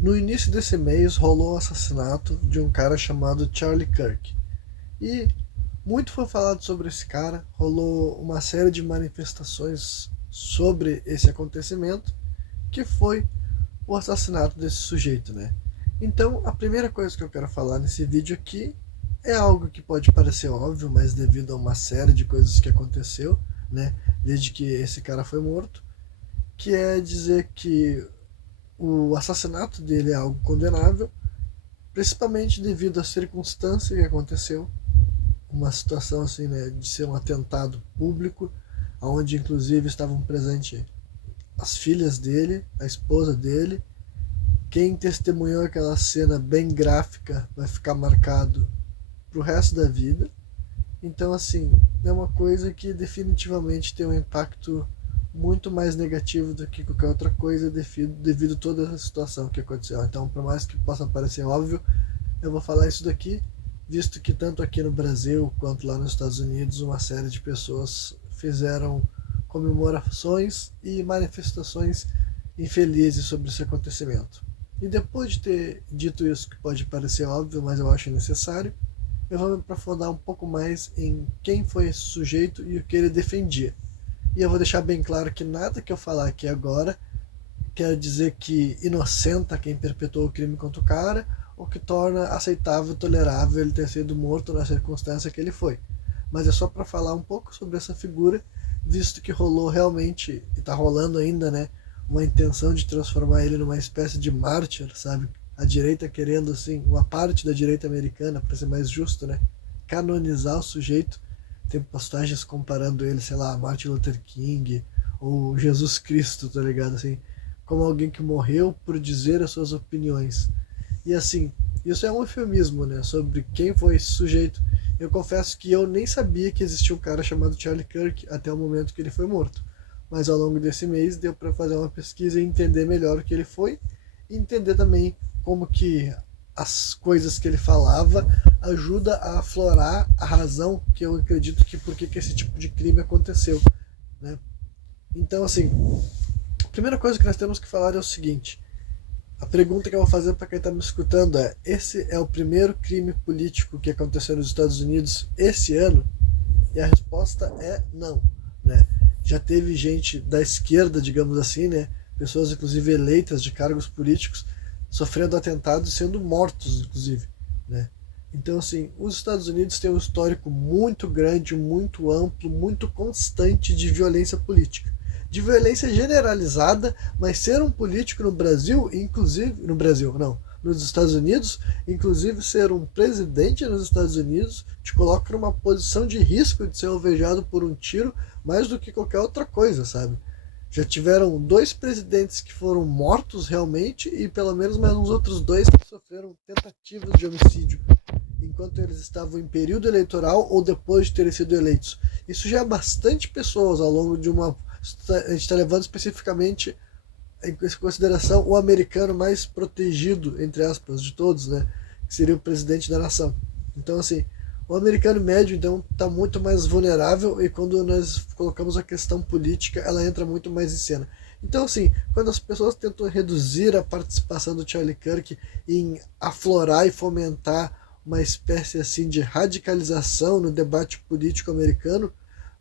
No início desse mês rolou o assassinato de um cara chamado Charlie Kirk. E muito foi falado sobre esse cara, rolou uma série de manifestações sobre esse acontecimento, que foi o assassinato desse sujeito, né? Então, a primeira coisa que eu quero falar nesse vídeo aqui é algo que pode parecer óbvio, mas devido a uma série de coisas que aconteceu, né, desde que esse cara foi morto, que é dizer que o assassinato dele é algo condenável, principalmente devido à circunstância que aconteceu, uma situação assim, né, de ser um atentado público, onde inclusive estavam presentes as filhas dele, a esposa dele. Quem testemunhou aquela cena bem gráfica vai ficar marcado pro resto da vida. Então, assim, é uma coisa que definitivamente tem um impacto muito mais negativo do que qualquer outra coisa devido a toda essa situação que aconteceu. Então, por mais que possa parecer óbvio, eu vou falar isso daqui, visto que tanto aqui no Brasil quanto lá nos Estados Unidos uma série de pessoas fizeram comemorações e manifestações infelizes sobre esse acontecimento. E depois de ter dito isso, que pode parecer óbvio, mas eu acho necessário, eu vou me aprofundar um pouco mais em quem foi esse sujeito e o que ele defendia. E eu vou deixar bem claro que nada que eu falar aqui agora quer dizer que inocenta quem perpetuou o crime contra o cara, ou que torna aceitável, tolerável ele ter sido morto na circunstância que ele foi. Mas é só para falar um pouco sobre essa figura, visto que rolou realmente, e está rolando ainda, né, uma intenção de transformar ele numa espécie de mártir, sabe? A direita querendo, assim, uma parte da direita americana, para ser mais justo, né, canonizar o sujeito. Tem postagens comparando ele, sei lá, a Martin Luther King ou Jesus Cristo, tá ligado? Assim, como alguém que morreu por dizer as suas opiniões. E assim, isso é um eufemismo, né, sobre quem foi esse sujeito. Eu confesso que eu nem sabia que existia um cara chamado Charlie Kirk até o momento que ele foi morto. Mas ao longo desse mês deu para fazer uma pesquisa e entender melhor o que ele foi, e entender também como que as coisas que ele falava ajuda a aflorar a razão que eu acredito que por que esse tipo de crime aconteceu, né? Então, assim, a primeira coisa que nós temos que falar é o seguinte: a pergunta que eu vou fazer para quem está me escutando é: esse é o primeiro crime político que aconteceu nos Estados Unidos esse ano? E a resposta é não, né? Já teve gente da esquerda, digamos assim, né? Pessoas inclusive eleitas de cargos políticos sofrendo atentados e sendo mortos, inclusive, né? Então, assim, os Estados Unidos têm um histórico muito grande, muito amplo, muito constante de violência política, de violência generalizada, mas ser um político no Brasil, inclusive no Brasil, não, nos Estados Unidos, inclusive ser um presidente nos Estados Unidos, te coloca numa posição de risco de ser alvejado por um tiro mais do que qualquer outra coisa, sabe? Já tiveram dois presidentes que foram mortos realmente e pelo menos mais uns outros dois que sofreram tentativas de homicídio enquanto eles estavam em período eleitoral ou depois de terem sido eleitos. Isso já é bastante pessoas ao longo de uma... A gente está levando especificamente em consideração o americano mais protegido, entre aspas, de todos, né? Que seria o presidente da nação. Então, assim, o americano médio, então, está muito mais vulnerável, e quando nós colocamos a questão política, ela entra muito mais em cena. Então, assim, quando as pessoas tentam reduzir a participação do Charlie Kirk em aflorar e fomentar uma espécie assim de radicalização no debate político americano,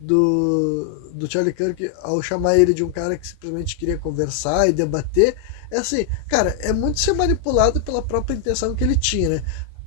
do Charlie Kirk, ao chamar ele de um cara que simplesmente queria conversar e debater, é assim, cara, é muito ser manipulado pela própria intenção que ele tinha, né?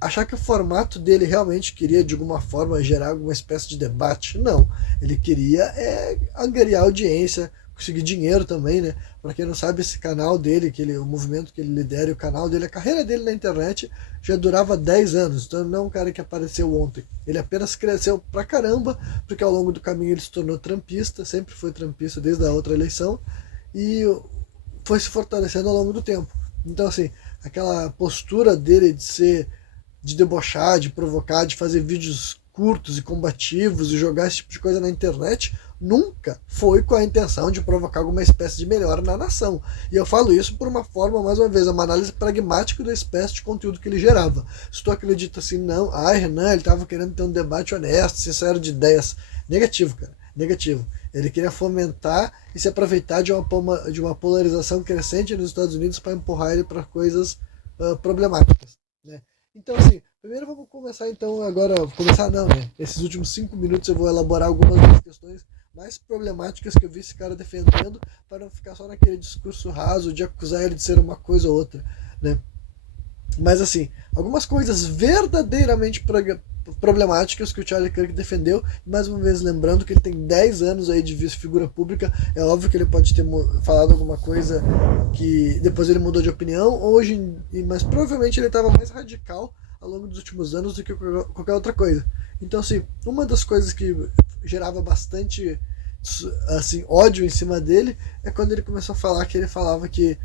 Achar que o formato dele realmente queria de alguma forma gerar alguma espécie de debate, não. Ele queria angariar audiência, conseguir dinheiro também, né? Para quem não sabe, esse canal dele, o movimento que ele lidera, o canal dele, a carreira dele na internet já durava 10 anos, então não é um cara que apareceu ontem. Ele apenas cresceu pra caramba, porque ao longo do caminho ele se tornou trampista, sempre foi trampista desde a outra eleição, e foi se fortalecendo ao longo do tempo. Então, assim, aquela postura dele de debochar, de provocar, de fazer vídeos curtos e combativos e jogar esse tipo de coisa na internet, nunca foi com a intenção de provocar alguma espécie de melhora na nação. E eu falo isso por uma forma, mais uma vez, uma análise pragmática da espécie de conteúdo que ele gerava. Se tu acredita assim, não, Renan, ele estava querendo ter um debate honesto, sincero de ideias. Negativo, cara, negativo. Ele queria fomentar e se aproveitar de uma polarização crescente nos Estados Unidos para empurrar ele para coisas problemáticas, né? Então, assim, primeiro vamos começar então agora, começar não, né? Esses últimos 5 minutos eu vou elaborar algumas das questões mais problemáticas que eu vi esse cara defendendo, para não ficar só naquele discurso raso de acusar ele de ser uma coisa ou outra, né? Mas assim, algumas coisas verdadeiramente problemáticas que o Charlie Kirk defendeu, mais uma vez lembrando que ele tem 10 anos aí de figura pública, é óbvio que ele pode ter falado alguma coisa que depois ele mudou de opinião, hoje, mas provavelmente ele estava mais radical ao longo dos últimos anos do que qualquer outra coisa. Então assim, uma das coisas que gerava bastante assim, ódio em cima dele é quando ele começou a falar que ele falava que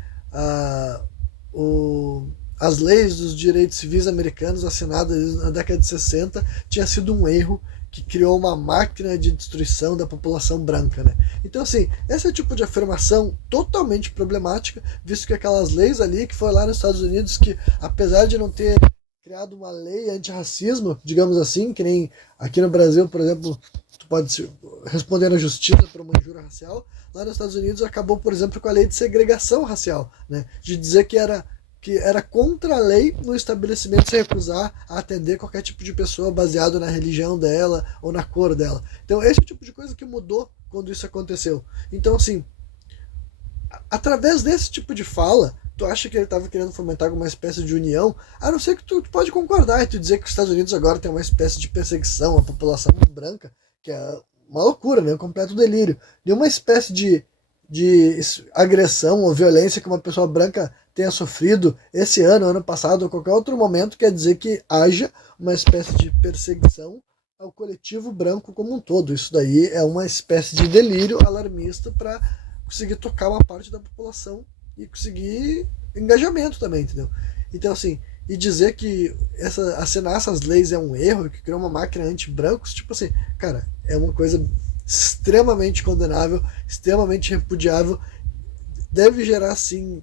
o as leis dos direitos civis americanos assinadas na década de 60 tinha sido um erro que criou uma máquina de destruição da população branca, né? Então, assim, esse é o tipo de afirmação totalmente problemática, visto que aquelas leis ali que foi lá nos Estados Unidos, que apesar de não ter criado uma lei antirracismo, digamos assim, que nem aqui no Brasil, por exemplo, tu pode responder na justiça por uma injúria racial, lá nos Estados Unidos acabou, por exemplo, com a lei de segregação racial, né? De dizer que era contra a lei no estabelecimento se recusar a atender qualquer tipo de pessoa baseado na religião dela ou na cor dela. Então esse é o tipo de coisa que mudou quando isso aconteceu. Então assim, através desse tipo de fala, tu acha que ele estava querendo fomentar alguma espécie de união, a não ser que tu pode concordar e tu dizer que os Estados Unidos agora tem uma espécie de perseguição à população branca, que é uma loucura, né? Um completo delírio. Nenhuma espécie de agressão ou violência que uma pessoa branca tenha sofrido esse ano passado, ou qualquer outro momento, quer dizer que haja uma espécie de perseguição ao coletivo branco como um todo. Isso daí é uma espécie de delírio alarmista para conseguir tocar uma parte da população e conseguir engajamento também, entendeu? Então, assim, e dizer que assinar essas leis é um erro, que criou uma máquina anti-brancos, tipo assim, cara, é uma coisa extremamente condenável, extremamente repudiável, deve gerar, sim,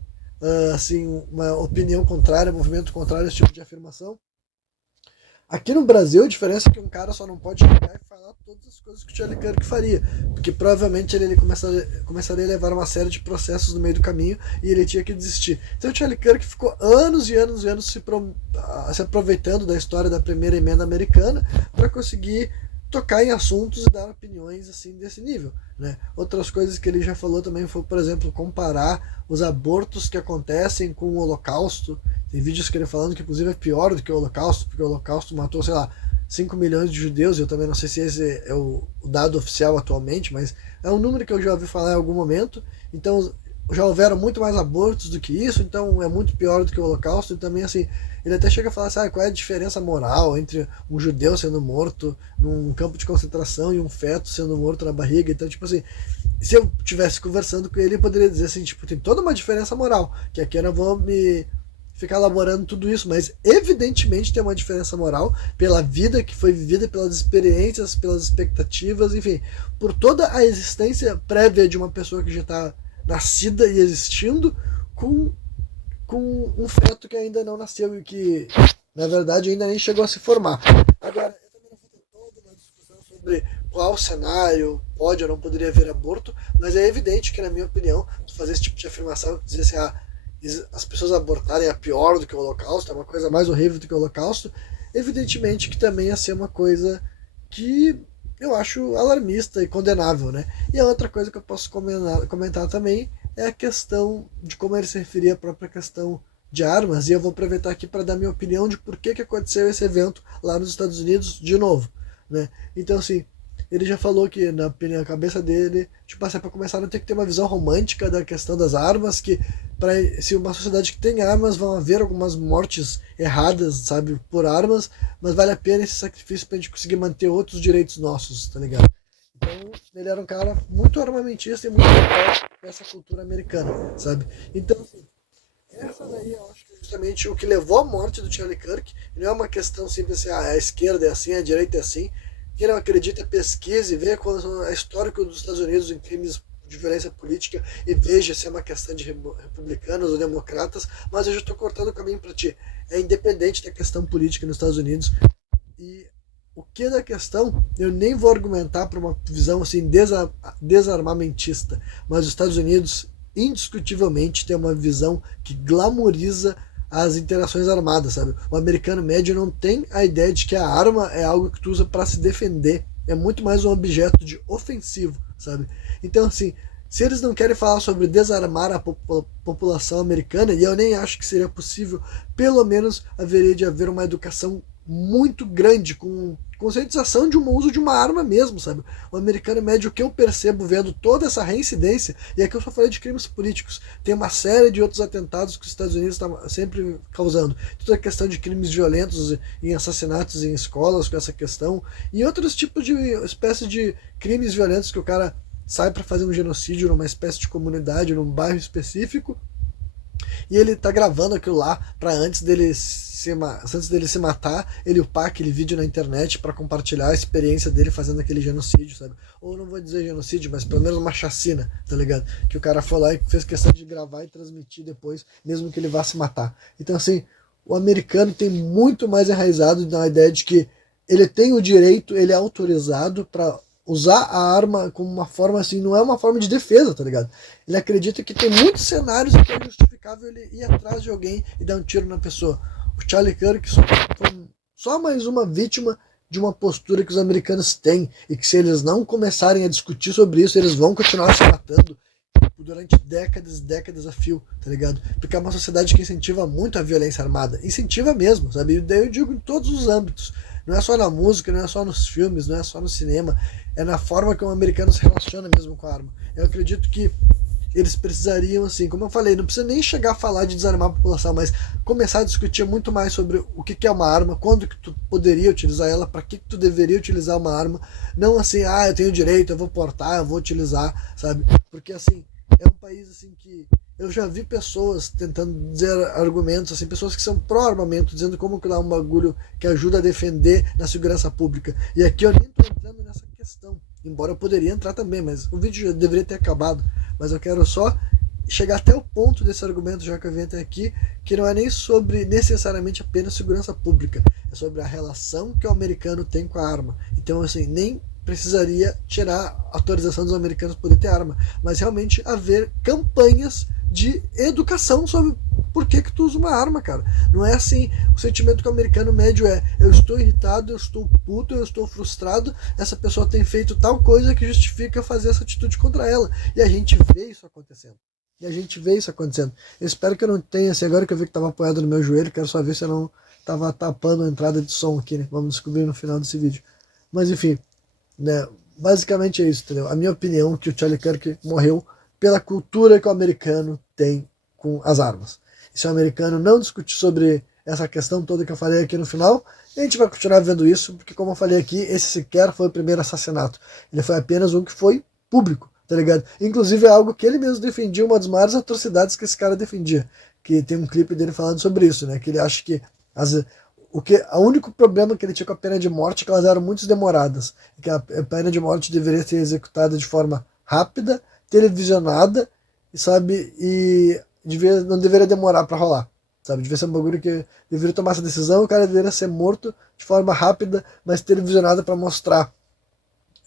assim, uma opinião contrária, movimento contrário a esse tipo de afirmação. Aqui no Brasil, a diferença é que um cara só não pode chegar e falar todas as coisas que o Charlie Kirk faria, porque provavelmente ele começaria a levar uma série de processos no meio do caminho e ele tinha que desistir. Então o Charlie Kirk ficou anos e anos e anos se aproveitando da história da primeira emenda americana para conseguir tocar em assuntos e dar opiniões assim desse nível, né? Outras coisas que ele já falou também foi, por exemplo, comparar os abortos que acontecem com o Holocausto. Tem vídeos que ele falando que inclusive é pior do que o Holocausto, porque o Holocausto matou, sei lá, 5 milhões de judeus. Eu também não sei se esse é o dado oficial atualmente, mas é um número que eu já ouvi falar em algum momento. Então já houveram muito mais abortos do que isso, então é muito pior do que o Holocausto. E também, assim, ele até chega a falar, sabe, qual é a diferença moral entre um judeu sendo morto num campo de concentração e um feto sendo morto na barriga. Então, tipo assim, se eu estivesse conversando com ele, eu poderia dizer assim, tipo, tem toda uma diferença moral, que aqui eu não vou me ficar elaborando tudo isso, mas evidentemente tem uma diferença moral pela vida que foi vivida, pelas experiências, pelas expectativas, enfim, por toda a existência prévia de uma pessoa que já está nascida e existindo com um feto que ainda não nasceu e que, na verdade, ainda nem chegou a se formar. Agora, eu também não vou ter toda uma discussão sobre qual cenário pode ou não poderia haver aborto, mas é evidente que, na minha opinião, fazer esse tipo de afirmação, dizer assim, as pessoas abortarem é pior do que o Holocausto, é uma coisa mais horrível do que o Holocausto, evidentemente que também ia ser uma coisa que eu acho alarmista e condenável, né? E a outra coisa que eu posso comentar também é a questão de como ele se referia à própria questão de armas, e eu vou aproveitar aqui para dar minha opinião de por que aconteceu esse evento lá nos Estados Unidos de novo, né? Então, assim, ele já falou que, na cabeça dele, tipo assim, para começar, não tem que ter uma visão romântica da questão das armas, que se uma sociedade que tem armas, vão haver algumas mortes erradas, sabe, por armas, mas vale a pena esse sacrifício pra gente conseguir manter outros direitos nossos, tá ligado? Então, ele era um cara muito armamentista e muito ligado com essa cultura americana, sabe? Então, assim, essa daí eu acho que é justamente o que levou à morte do Charlie Kirk. Não é uma questão simples assim, a esquerda é assim, a direita é assim. Quem não acredita, pesquise, veja a histórico dos Estados Unidos em crimes de violência política e veja se é uma questão de republicanos ou democratas, mas eu já estou cortando o caminho para ti. É independente da questão política nos Estados Unidos. E o que da questão, eu nem vou argumentar para uma visão assim desarmamentista, mas os Estados Unidos indiscutivelmente tem uma visão que glamoriza as interações armadas, sabe? O americano médio não tem a ideia de que a arma é algo que tu usa para se defender, é muito mais um objeto de ofensivo, sabe? Então, assim, se eles não querem falar sobre desarmar a população americana, e eu nem acho que seria possível, pelo menos haveria de haver uma educação muito grande, com conscientização de um uso de uma arma mesmo, sabe? O americano médio, o que eu percebo vendo toda essa reincidência, e aqui eu só falei de crimes políticos, tem uma série de outros atentados que os Estados Unidos estão sempre causando. Toda a questão de crimes violentos em assassinatos em escolas com essa questão, e outros tipos de espécie de crimes violentos que o cara sai para fazer um genocídio numa espécie de comunidade, num bairro específico, e ele tá gravando aquilo lá para antes dele se matar, ele upar aquele vídeo na internet para compartilhar a experiência dele fazendo aquele genocídio, sabe? Ou não vou dizer genocídio, mas pelo menos uma chacina, tá ligado? Que o cara foi lá e fez questão de gravar e transmitir depois, mesmo que ele vá se matar. Então, assim, o americano tem muito mais enraizado na ideia de que ele tem o direito, ele é autorizado para usar a arma como uma forma assim, não é uma forma de defesa, tá ligado? Ele acredita que tem muitos cenários em que é justificável ele ir atrás de alguém e dar um tiro na pessoa. O Charlie Kirk foi só mais uma vítima de uma postura que os americanos têm, e que se eles não começarem a discutir sobre isso, eles vão continuar se matando durante décadas a fio, tá ligado? Porque é uma sociedade que incentiva muito a violência armada. Incentiva mesmo, sabe? E daí eu digo em todos os âmbitos. Não é só na música, não é só nos filmes, não é só no cinema. É na forma que o americano se relaciona mesmo com a arma. Eu acredito que eles precisariam, assim, como eu falei, não precisa nem chegar a falar de desarmar a população, mas começar a discutir muito mais sobre o que é uma arma, quando que tu poderia utilizar ela, para que tu deveria utilizar uma arma. Não assim, eu tenho direito, eu vou portar, eu vou utilizar, sabe? Porque, assim, é um país assim que eu já vi pessoas tentando dizer argumentos, assim, pessoas que são pró-armamento, dizendo como que lá é um bagulho que ajuda a defender na segurança pública. E aqui eu nem estou entrando nessa questão, embora eu poderia entrar também, mas o vídeo já deveria ter acabado. Mas eu quero só chegar até o ponto desse argumento, já que eu vim até aqui, que não é nem sobre necessariamente apenas segurança pública, é sobre a relação que o americano tem com a arma. Então, assim, nem precisaria tirar a autorização dos americanos poder ter arma, mas realmente haver campanhas de educação sobre por que tu usa uma arma, cara. Não é assim, o sentimento que o americano médio é: eu estou irritado, eu estou puto, eu estou frustrado, essa pessoa tem feito tal coisa que justifica fazer essa atitude contra ela. E a gente vê isso acontecendo. Eu espero que eu não tenha, assim, agora que eu vi que estava apoiado no meu joelho, quero só ver se eu não estava tapando a entrada de som aqui, né? Vamos descobrir no final desse vídeo. Mas enfim, né? Basicamente é isso, entendeu? A minha opinião é que o Charlie Kirk morreu pela cultura que o americano tem com as armas. E se o americano não discutir sobre essa questão toda que eu falei aqui no final, a gente vai continuar vendo isso, porque como eu falei aqui, esse sequer foi o primeiro assassinato. Ele foi apenas um que foi público, tá ligado? Inclusive é algo que ele mesmo defendia, uma das maiores atrocidades que esse cara defendia. Que tem um clipe dele falando sobre isso, né? Que ele acha que o único problema que ele tinha com a pena de morte é que elas eram muito demoradas. Que a pena de morte deveria ser executada de forma rápida, televisionada, sabe? E não deveria demorar para rolar, sabe? Devia ser um bagulho que deveria tomar essa decisão, o cara deveria ser morto de forma rápida, mas televisionada para mostrar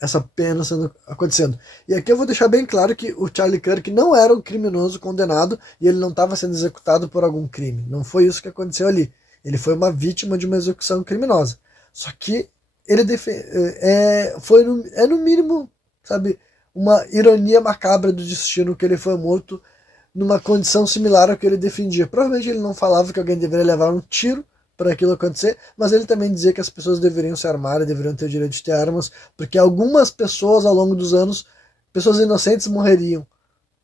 essa pena acontecendo. E aqui eu vou deixar bem claro que o Charlie Kirk não era um criminoso condenado e ele não estava sendo executado por algum crime. Não foi isso que aconteceu ali. Ele foi uma vítima de uma execução criminosa. Só que ele no mínimo, sabe, uma ironia macabra do destino que ele foi morto numa condição similar ao que ele defendia. Provavelmente ele não falava que alguém deveria levar um tiro para aquilo acontecer, mas ele também dizia que as pessoas deveriam se armar e deveriam ter o direito de ter armas, porque algumas pessoas ao longo dos anos, pessoas inocentes morreriam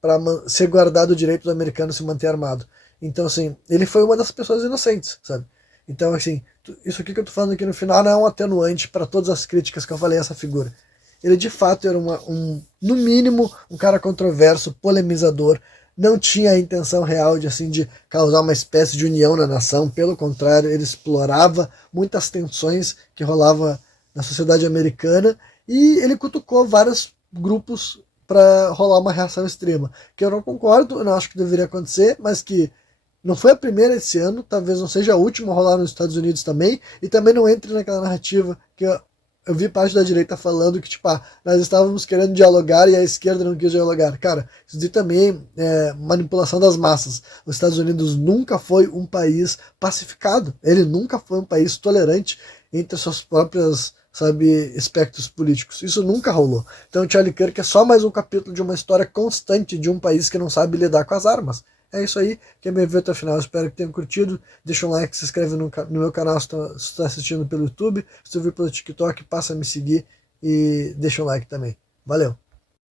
para ser guardado o direito do americano se manter armado. Então, assim, ele foi uma das pessoas inocentes, sabe? Então, assim, isso aqui que eu tô falando aqui no final não é um atenuante para todas as críticas que eu falei a essa figura. Ele, de fato, era no mínimo, um cara controverso, polemizador, não tinha a intenção real de causar uma espécie de união na nação. Pelo contrário, ele explorava muitas tensões que rolavam na sociedade americana e ele cutucou vários grupos para rolar uma reação extrema, que eu não concordo, eu não acho que deveria acontecer, mas que não foi a primeira esse ano, talvez não seja a última a rolar nos Estados Unidos também, e também não entre naquela narrativa que eu vi parte da direita falando que, tipo, nós estávamos querendo dialogar e a esquerda não quis dialogar. Cara, isso daí também é manipulação das massas. Os Estados Unidos nunca foi um país pacificado. Ele nunca foi um país tolerante entre suas próprias, sabe, espectros políticos. Isso nunca rolou. Então, Charlie Kirk é só mais um capítulo de uma história constante de um país que não sabe lidar com as armas. É isso aí, quem me viu até o final, espero que tenham curtido. Deixa um like, se inscreve no meu canal se está assistindo pelo YouTube. Se tu viu pelo TikTok, passa a me seguir e deixa um like também. Valeu!